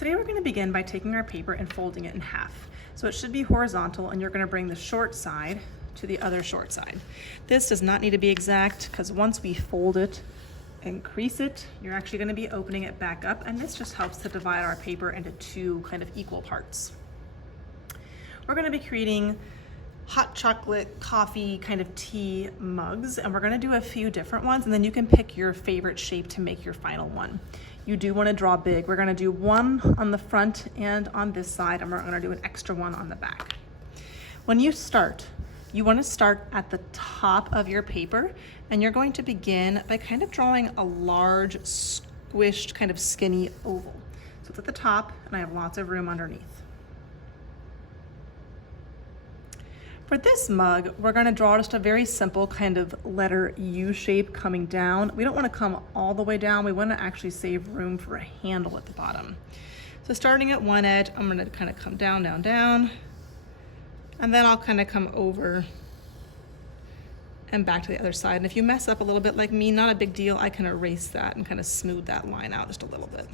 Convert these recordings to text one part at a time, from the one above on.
Today we're going to begin by taking our paper and folding it in half. So it should be horizontal, and you're going to bring the short side to the other short side. This does not need to be exact because once we fold it and crease it, you're actually going to be opening it back up, and this just helps to divide our paper into two kind of equal parts. We're going to be creating hot chocolate, coffee, kind of tea mugs, and we're gonna do a few different ones, and then you can pick your favorite shape to make your final one. You do wanna draw big. We're gonna do one on the front and on this side, and we're gonna do an extra one on the back. When you start, you wanna start at the top of your paper, and you're going to begin by kind of drawing a large, squished, kind of skinny oval. So it's at the top, and I have lots of room underneath. For this mug, we're gonna draw just a very simple kind of letter U shape coming down. We don't wanna come all the way down. We wanna actually save room for a handle at the bottom. So starting at one edge, I'm gonna kind of come down, down, down, and then I'll kind of come over and back to the other side. And if you mess up a little bit like me, not a big deal. I can erase that and kind of smooth that line out just a little bit.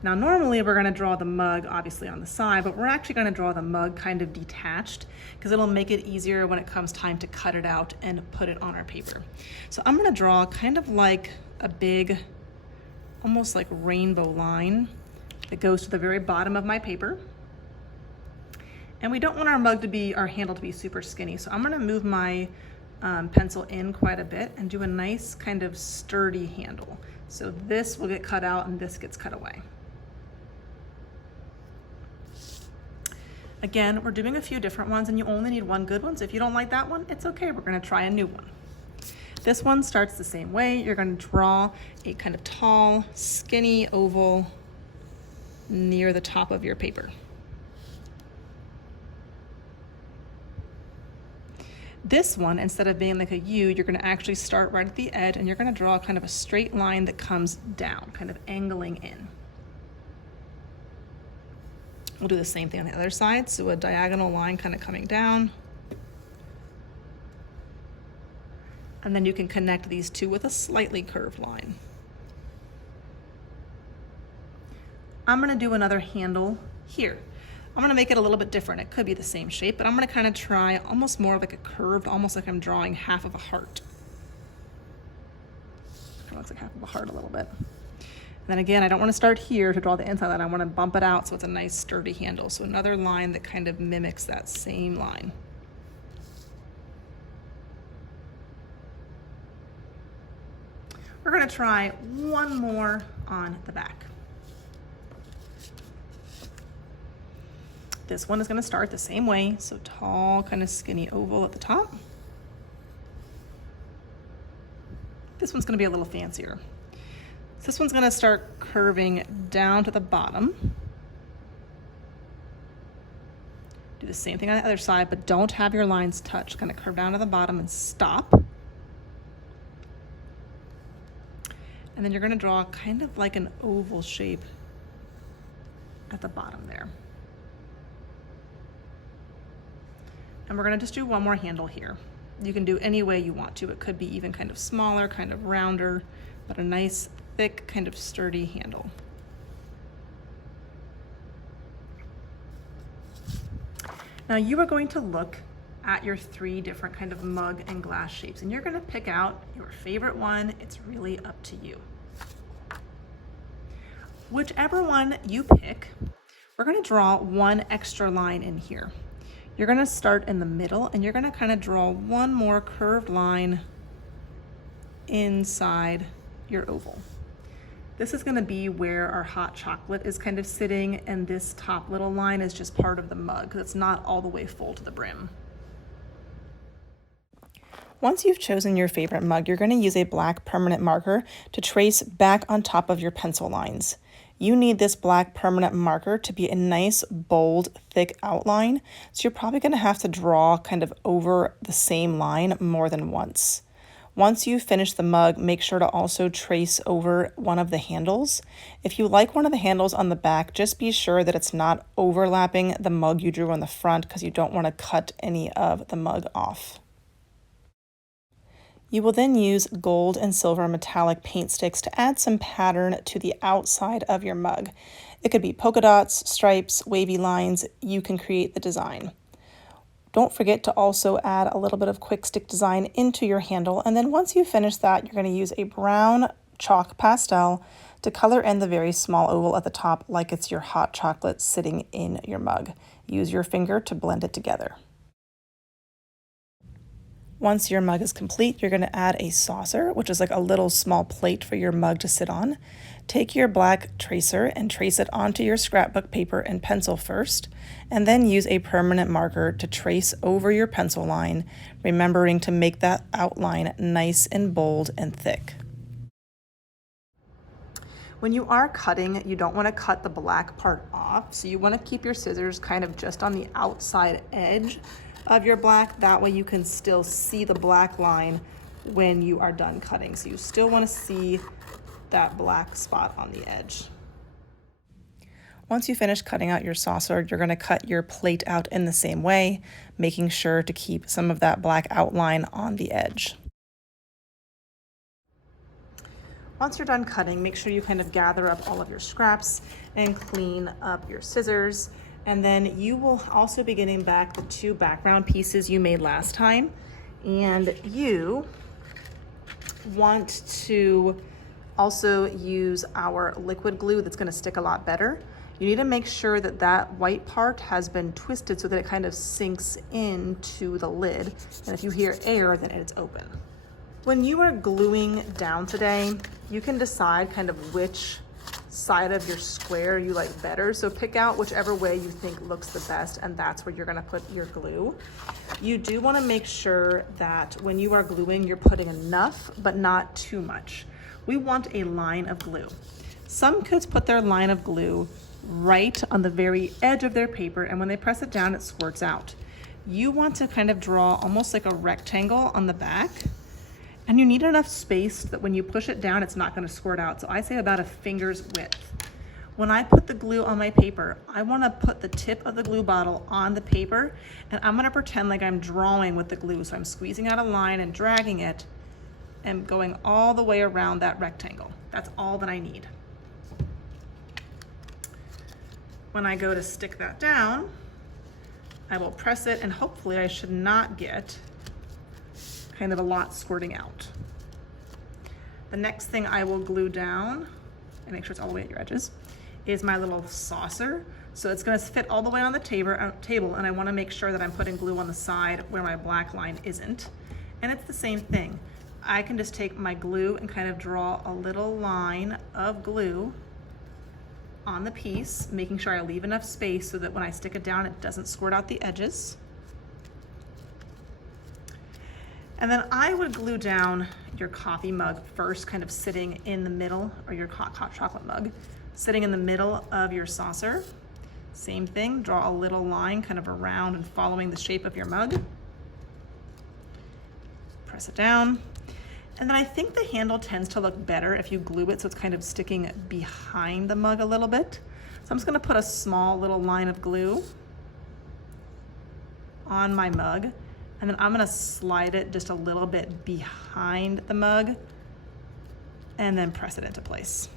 Now normally we're gonna draw the mug obviously on the side, but we're actually gonna draw the mug kind of detached because it'll make it easier when it comes time to cut it out and put it on our paper. So I'm gonna draw kind of like a big, almost like rainbow line that goes to the very bottom of my paper. And we don't want our mug to be, our handle to be super skinny. So I'm gonna move my pencil in quite a bit and do a nice kind of sturdy handle. So this will get cut out and this gets cut away. Again, we're doing a few different ones, and you only need one good one. So if you don't like that one, it's okay. We're gonna try a new one. This one starts the same way. You're gonna draw a kind of tall, skinny oval near the top of your paper. This one, instead of being like a U, you're gonna actually start right at the edge, and you're gonna draw kind of a straight line that comes down, kind of angling in. We'll do the same thing on the other side. So a diagonal line kind of coming down. And then you can connect these two with a slightly curved line. I'm gonna do another handle here. I'm gonna make it a little bit different. It could be the same shape, but I'm gonna kind of try almost more like a curved, almost like I'm drawing half of a heart. Kind of looks like half of a heart a little bit. And then again, I don't want to start here to draw the inside line. I want to bump it out so it's a nice sturdy handle. So another line that kind of mimics that same line. We're going to try one more on the back. This one is going to start the same way. So tall, kind of skinny oval at the top. This one's going to be a little fancier. So this one's gonna start curving down to the bottom. Do the same thing on the other side, but don't have your lines touch. Kind of curve down to the bottom and stop. And then you're gonna draw kind of like an oval shape at the bottom there. And we're gonna just do one more handle here. You can do any way you want to. It could be even kind of smaller, kind of rounder, but a nice thick, kind of sturdy handle. Now you are going to look at your three different kind of mug and glass shapes, and you're gonna pick out your favorite one. It's really up to you. Whichever one you pick, we're gonna draw one extra line in here. You're gonna start in the middle, and you're gonna kind of draw one more curved line inside your oval. This is gonna be where our hot chocolate is kind of sitting, and this top little line is just part of the mug because it's not all the way full to the brim. Once you've chosen your favorite mug, you're gonna use a black permanent marker to trace back on top of your pencil lines. You need this black permanent marker to be a nice, bold, thick outline, so you're probably gonna have to draw kind of over the same line more than once. Once you finish the mug, make sure to also trace over one of the handles. If you like one of the handles on the back, just be sure that it's not overlapping the mug you drew on the front because you don't want to cut any of the mug off. You will then use gold and silver metallic paint sticks to add some pattern to the outside of your mug. It could be polka dots, stripes, wavy lines. You can create the design. Don't forget to also add a little bit of quick stick design into your handle, and then once you finish that, you're going to use a brown chalk pastel to color in the very small oval at the top like it's your hot chocolate sitting in your mug. Use your finger to blend it together. Once your mug is complete, you're going to add a saucer, which is like a little small plate for your mug to sit on. Take your black tracer and trace it onto your scrapbook paper and pencil first, and then use a permanent marker to trace over your pencil line, remembering to make that outline nice and bold and thick. When you are cutting, you don't want to cut the black part off, so you want to keep your scissors kind of just on the outside edge of your black. That way you can still see the black line when you are done cutting. So you still want to see that black spot on the edge. Once you finish cutting out your saucer, you're going to cut your plate out in the same way, making sure to keep some of that black outline on the edge. Once you're done cutting, make sure you kind of gather up all of your scraps and clean up your scissors. And then you will also be getting back the 2 background pieces you made last time. And you want to also use our liquid glue that's going to stick a lot better. You need to make sure that that white part has been twisted so that it kind of sinks into the lid. And if you hear air, then it's open. When you are gluing down today, you can decide kind of which side of your square you like better. So pick out whichever way you think looks the best, and that's where you're going to put your glue. You do want to make sure that when you are gluing, you're putting enough, but not too much. We want a line of glue. Some kids put their line of glue right on the very edge of their paper, and when they press it down, it squirts out. You want to kind of draw almost like a rectangle on the back, and you need enough space that when you push it down, it's not going to squirt out. So I say about a finger's width. When I put the glue on my paper, I want to put the tip of the glue bottle on the paper, and I'm going to pretend like I'm drawing with the glue. So I'm squeezing out a line and dragging it and going all the way around that rectangle. That's all that I need. When I go to stick that down, I will press it, and hopefully I should not get kind of a lot squirting out. The next thing I will glue down, and make sure it's all the way at your edges, is my little saucer. So it's going to fit all the way on the table, and I want to make sure that I'm putting glue on the side where my black line isn't. And it's the same thing. I can just take my glue and kind of draw a little line of glue on the piece, making sure I leave enough space so that when I stick it down, it doesn't squirt out the edges. And then I would glue down your coffee mug first, kind of sitting in the middle, or your hot chocolate mug, sitting in the middle of your saucer. Same thing, draw a little line kind of around and following the shape of your mug. Press it down. And then I think the handle tends to look better if you glue it so it's kind of sticking behind the mug a little bit. So I'm just gonna put a small little line of glue on my mug, and then I'm gonna slide it just a little bit behind the mug and then press it into place.